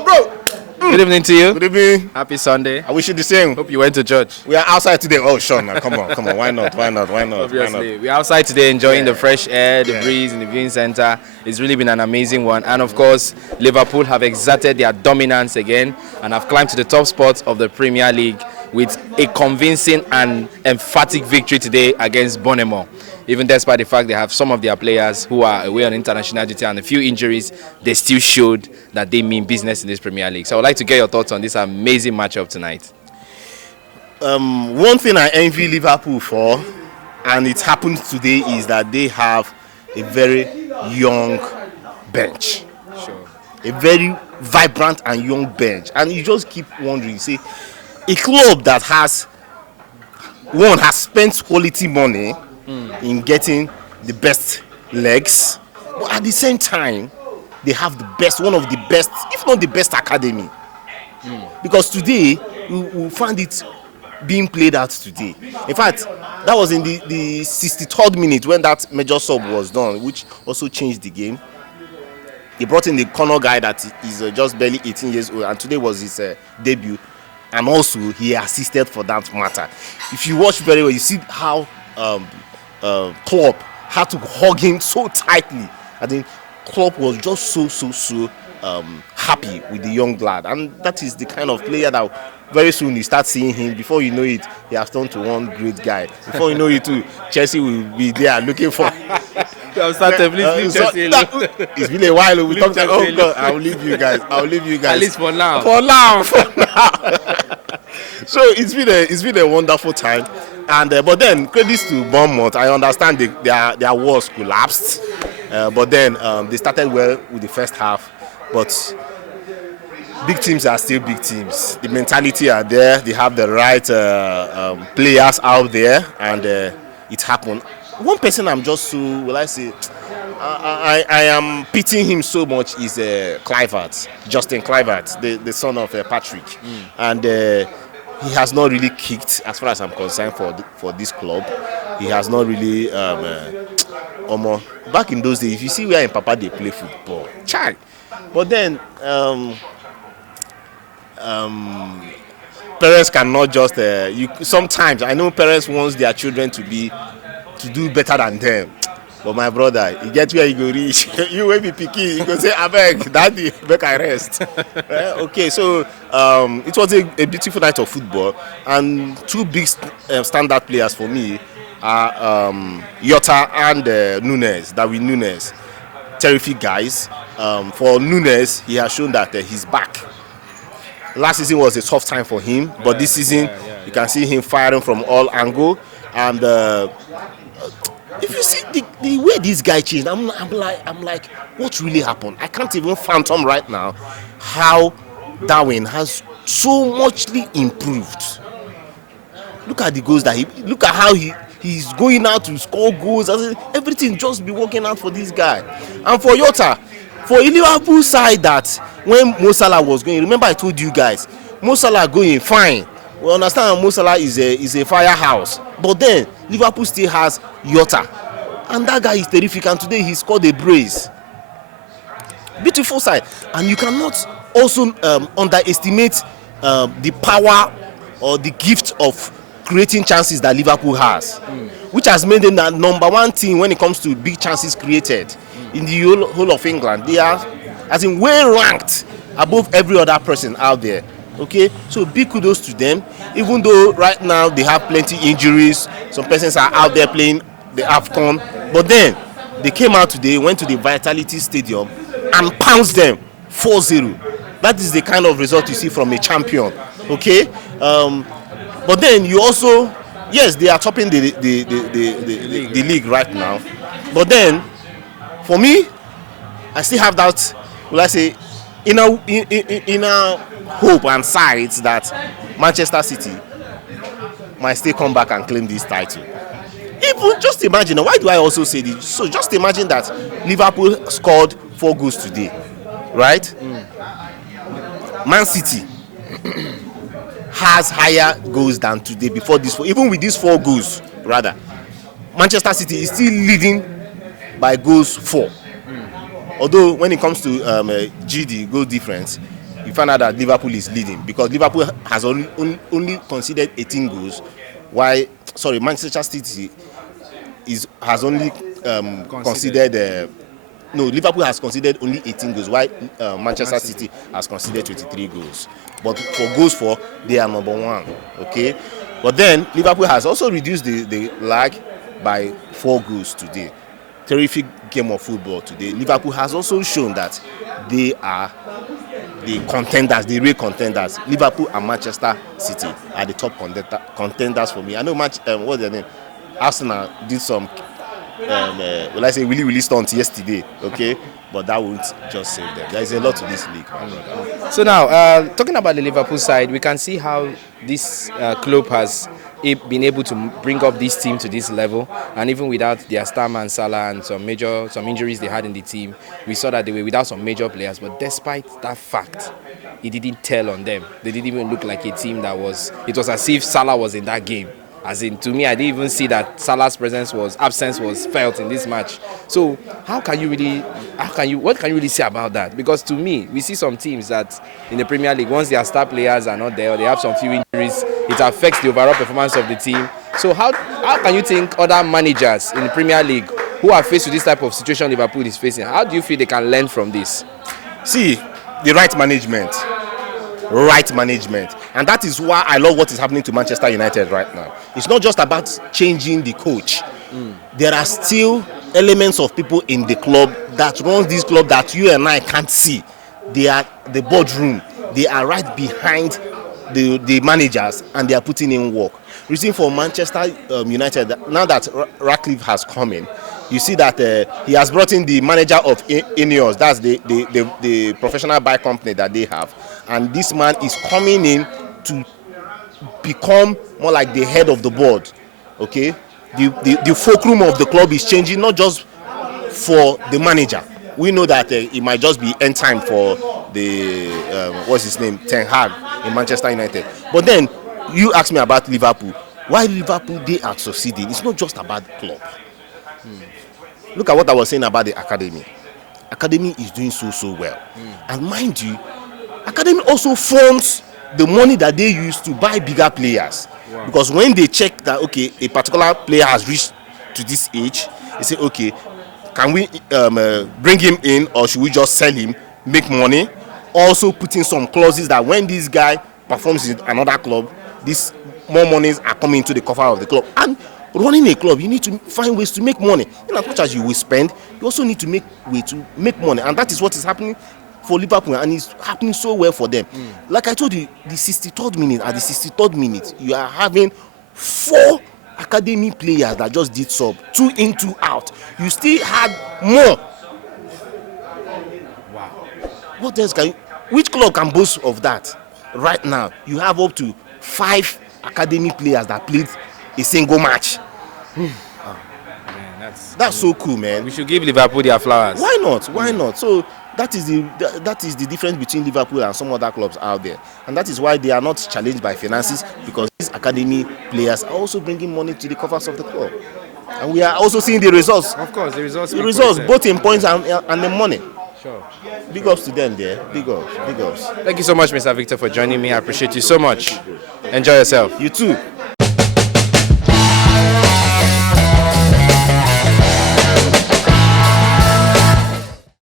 bro. Good evening to you. Good evening. Happy Sunday. I wish you the same. Hope you went to church. We are outside today. Oh, Sean, come on. Why not? Obviously, we're outside today enjoying the fresh air, the breeze in the viewing center. It's really been an amazing one. And of course, Liverpool have exerted their dominance again and have climbed to the top spot of the Premier League with a convincing and emphatic victory today against Bournemouth. Even despite the fact they have some of their players who are away on international duty and a few injuries, they still showed that they mean business in this Premier League. So I would like to get your thoughts on this amazing matchup tonight. One thing I envy Liverpool for, and it happened today, is that they have a very young bench. Sure. A very vibrant and young bench. And you just keep wondering, you see, a club that has spent quality money in getting the best legs, but at the same time they have one of the best, if not the best academy. Because today we find it being played out today. In fact, that was in the 63rd minute when that major sub was done, which also changed the game. They brought in the corner guy that is just barely 18 years old, and today was his debut, and also he assisted for that matter. If you watch very well, you see how Klopp had to hug him so tightly. I think Klopp was just so happy with the young lad, and that is the kind of player that very soon you start seeing him. Before you know it, he has turned to one great guy. Before you know it too, Chelsea will be there looking for. It's been a while. We talked about. Oh God, I'll leave you guys. At least for now. So it's been a wonderful time, and but then credits to Bournemouth. I understand their walls collapsed, but then they started well with the first half. But big teams are still big teams. The mentality are there. They have the right players out there, and it happened. One person I'm just so, I am pitying him so much is Justin Kluivert, the son of Patrick, and he has not really kicked, as far as I'm concerned, for this club. He has not really. Back in those days, if you see where in Papa they play football, child. But then parents cannot just. Sometimes I know parents want their children to do better than them. But my brother, you get where you go reach. You will be picky. You go say, "Abeg, daddy, make I rest." Okay, so it was a beautiful night of football, and two big standard players for me are Jota and Nunez. Nunez, terrific guys. For Nunez, he has shown that he's back. Last season was a tough time for him, but this season you can see him firing from all angles. And if you see the way this guy changed, I'm like, what really happened? I can't even fathom right now how Darwin has so muchly improved. Look at the goals look at how he's going out to score goals. Everything just be working out for this guy. And for Jota, for a Liverpool side that when Mo Salah was going, remember I told you guys, Mo Salah going fine. We understand Mo Salah is a firehouse, but then Liverpool still has Jota, and that guy is terrific. And today he scored a brace. Beautiful side, and you cannot also underestimate the power or the gift of creating chances that Liverpool has, which has made them the number one team when it comes to big chances created in the whole of England. They are, as in, well ranked above every other person out there. Okay, so big kudos to them. Even though right now they have plenty injuries, some persons are out there playing the AFCON, but then they came out today, went to the Vitality Stadium and pounced them 4-0. That is the kind of result you see from a champion. Okay, but then you also, yes, they are topping the league right now, but then for me, I still have that, in a hope and sights that Manchester City might still come back and claim this title. Even just imagine, why do I also say this? So just imagine that Liverpool scored 4 goals today, right? Man City has higher goals than today before this. Even with these 4 goals, rather, Manchester City is still leading by goals 4. Although when it comes to GD goal difference, you find out that Liverpool is leading because Liverpool has only conceded 18 goals, while Manchester City has only conceded. No, Liverpool has conceded only 18 goals, while Manchester City has conceded 23 goals. But for goals for, they are number one. Okay, but then Liverpool has also reduced the lag by 4 goals today. Terrific game of football today. Liverpool has also shown that they are the contenders, the real contenders. Liverpool and Manchester City are the top contenders for me. I know what's their name? Arsenal did some really, really stunt yesterday, okay? But that won't just save them. There is a lot to this league. So now, talking about the Liverpool side, we can see how this club has been able to bring up this team to this level, and even without their star man Salah and some injuries they had in the team, we saw that they were without some major players. But despite that fact, it didn't tell on them. They didn't even look like a team that was. It was as if Salah was in that game. As in, to me, I didn't even see that Salah's absence was felt in this match. So, what can you really say about that? Because to me, we see some teams that in the Premier League, once their star players are not there or they have some few injuries, it affects the overall performance of the team. So, how can you think other managers in the Premier League who are faced with this type of situation Liverpool is facing, how do you feel they can learn from this? See, the right management. And that is why I love what is happening to Manchester United right now. It's not just about changing the coach. There are still elements of people in the club that runs this club that you and I can't see. They are the boardroom. They are right behind the managers, and they are putting in work. Reason for Manchester United, now that Ratcliffe has come in, you see that he has brought in the manager of Ineos. That's the professional bike company that they have. And this man is coming in to become more like the head of the board. Okay, the fulcrum of the club is changing, not just for the manager. We know that it might just be end time for the Ten Hag in Manchester United. But then you ask me about Liverpool. Why Liverpool they are succeeding? It's not just about the club. Look at what I was saying about the academy. Academy is doing so well. And mind you, academy also funds the money that they use to buy bigger players. Wow. Because when they check that, okay, a particular player has reached to this age, they say, okay, can we bring him in, or should we just sell him, make money? Also putting some clauses that when this guy performs in another club, these more monies are coming into the cover of the club. And running a club, you need to find ways to make money. In as much as you will spend, you also need to make way to make money. And that is what is happening for Liverpool, and it's happening so well for them. Like I told you, at the 63rd minute, you are having 4 academy players that just did sub, 2 in, 2 out. You still had more. Wow. What else which club can boast of that? Right now, you have up to 5 academy players that played a single match. Man, that's so cool, man. We should give Liverpool their flowers. Why not? So that is the difference between Liverpool and some other clubs out there, and that is why they are not challenged by finances, because these academy players are also bringing money to the coffers of the club, and we are also seeing the results. Of course, the results both in points and the money. Sure. Big ups to them there. Big ups. Thank you so much, Mr. Victor, for joining me. I appreciate you so much. Enjoy yourself. You too.